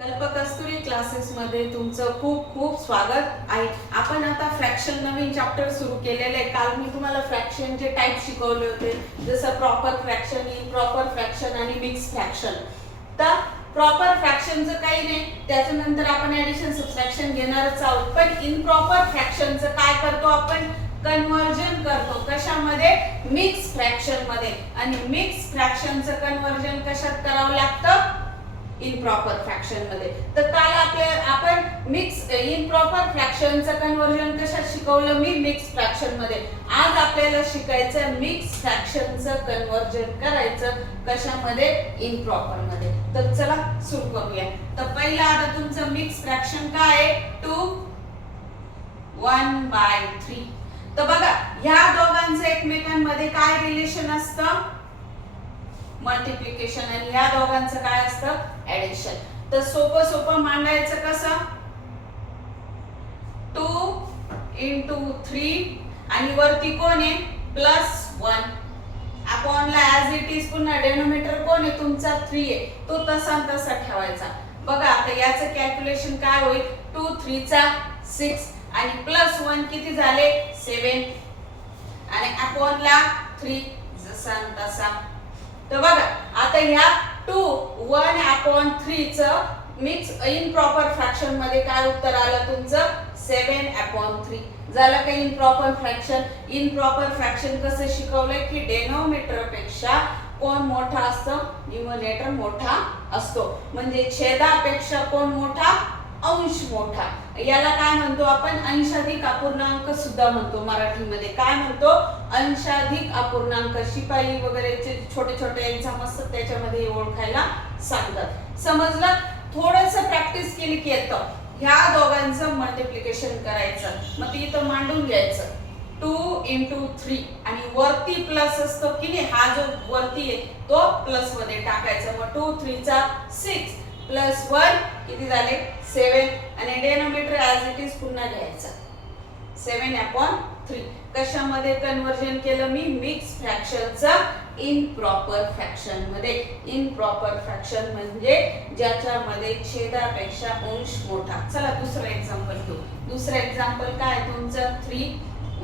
कल्पकस्तुरी classes मध्ये तुमचं खूप खूप स्वागत आहे. आपण आता फ्रॅक्शन नवीन चॅप्टर सुरू केलेले आहे. काल मी तुम्हाला फ्रॅक्शनचे टाइप शिकवले होते, जसं प्रॉपर फ्रॅक्शन, इम्प्रॉपर फ्रॅक्शन आणि मिक्स फ्रॅक्शन. तर प्रॉपर फ्रॅक्शनचं काही नाही, त्याच्यानंतर आपण ऍडिशन सबट्रॅक्शन घेणारच आहोत. पण इम्प्रॉपर फ्रॅक्शनचं काय करतो आपण? कन्वर्जन करतो. कशामध्ये? मिक्स फ्रॅक्शन मध्ये. आणि मिक्स फ्रॅक्शनचं कन्वर्जन कशात करावं लागतं? इम्प्रॉपर फ्रॅक्शन मध्ये. तर काल आपण मिक्स इम्प्रॉपर फ्रॅक्शनचं कन्वर्जन कशात शिकवलं? मी मिक्स फ्रॅक्शन मध्ये. आज आपल्याला शिकायचं मिक्स फ्रॅक्शनचं कन्वर्जन करायचं कशामध्ये? इम्प्रॉपर मध्ये. तर चला सुरू करूया. तर पहिला आता तुमचं मिक्स फ्रॅक्शन काय आहे? 2 1/3. तर बघा, ह्या दोघांचं एकमेकांमध्ये काय रिलेशन असतं? मल्टिप्लिकेशन. आणि ह्या दोघांचं काय असतं? ऍडिशन. तर सोपं सोपं मांडायचं कसं? 2 × 3 आणि वरती कोण आहे? +1 अपॉन ला ऍज इट इज. पुन्हा डेनोमिनेटर कोण आहे? तुमचा 3 आहे, तो तसा ठेवायचा. बघा आता याचं कॅल्क्युलेशन काय होईल? 2 3 चा 6 आणि +1 किती झाले? 7 आणि अपॉन ला 3 जसा तसा. तर बघा आता ह्या 2 1/3 च मिक्स इम्प्रॉपर फ्रॅक्शन मध्ये काय उत्तर आलं तुमचं? 7/3 झालं का इम्प्रॉपर फ्रॅक्शन. इम्प्रॉपर फ्रॅक्शन कसं शिकवलंय की डेनोमिनेटर पेक्षा कोण मोठा असतं? न्यूमरेटर मोठा असतो. म्हणजे छेदापेक्षा कोण मोठा? अंश मोठा. याला काय म्हणतो आपण? अंशाधिक अपूर्णांक सुद्धा म्हणतो मराठीमध्ये. काय म्हणतो? अंशाधिक अपूर्णांक. शिपाई वगैरेचे छोटे छोटे एक्झाम असतात, त्याच्यामध्ये ओळखायला सांगतात. समजलं? थोडंसं प्रॅक्टिस केली की येतं. ह्या दोघांचं मल्टिप्लिकेशन करायचं. मग ते इथं मांडून घ्यायचं. 2 × 3 आणि वरती प्लस असतो की नाही, हा जो वरती आहे तो प्लस मध्ये टाकायचा. मग 2 3 चा 6 +1 किती झाले? 7 आणि डेनोमिनेटर ऍज इट इज पुन्हा घ्यायचा. 7/3. कशामध्ये कन्वर्जन केलं मी? मिक्स फ्रॅक्शनचं इम्प्रॉपर फ्रॅक्शन मध्ये. इम्प्रॉपर फ्रॅक्शन म्हणजे ज्याच्यामध्ये छेदापेक्षा अंश मोठा. चला दुसरं एक्झाम्पल घेऊ. दुसरं एक्झाम्पल काय तुमचं? 3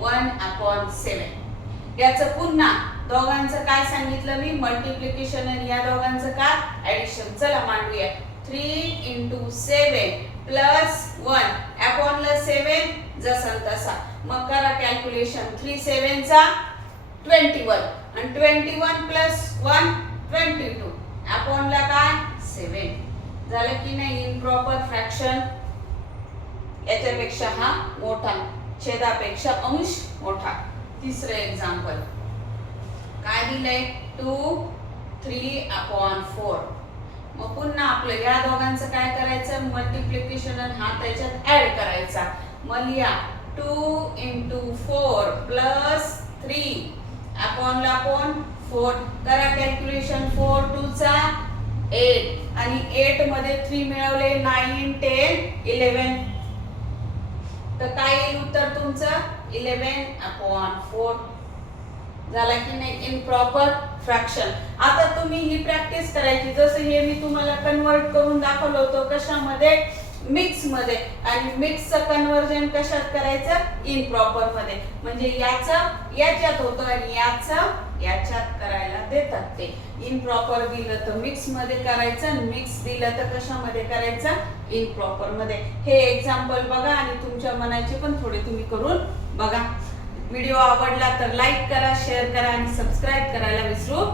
1/7. याचं पुन्हा दोघांचं काय सांगितलं मी? मल्टिप्लिकेशन. आणि या दोघांचं काय? ऍडिशन. चला मांडूया. 3 × 7 +1 अपॉन ला 7 जसा तसा. मग करा कॅल्क्युलेशन. 3 7 चा 21 आणि 21 + 1 22 अपॉन ला काय? 7. झालं की नाही इम्प्रॉपर फ्रॅक्शन? याच्यापेक्षा हा मोठा, छेदापेक्षा अंश मोठा. तिसरं एक्झाम्पल काय दिलंय? 2 3/4. मग पुन्हा आपलं या दोघांचं काय करायचं? मल्टिप्लिकेशन आणि हा त्याच्यात ऍड करायचा. मग लिहा 2 × 4 +3 अपॉन ला कोण? 4. करा कॅल्क्युलेशन. 4 2 चा 8 आणि 8 मध्ये 3 मिळवले. 9 10 11. तर काय येईल उत्तर तुमचं? 11/4. झाला की नाही इम्प्रॉपर फ्रॅक्शन. आता तुम्ही ही प्रॅक्टिस करायची. जसं हे मी तुम्हाला कन्वर्ट करून दाखवलं होतं कशामध्ये? मिक्स मध्ये. आणि मिक्सचं कन्वर्जन कशात करायचं? इम्प्रॉपर मध्ये. म्हणजे याचं याच्यात होतं आणि याचं याच्यात करायला देतात ते. इम्प्रॉपर दिलं तर मिक्स मध्ये करायचं आणि मिक्स दिलं तर कशामध्ये करायचं? इम्प्रॉपर मध्ये. हे एक्झाम्पल बघा आणि तुमच्या मनाचे पण थोडे तुम्ही करून बघा. व्हिडिओ आवडला तर लाईक करा, शेअर करा आणि सबस्क्राईब करायला विसरू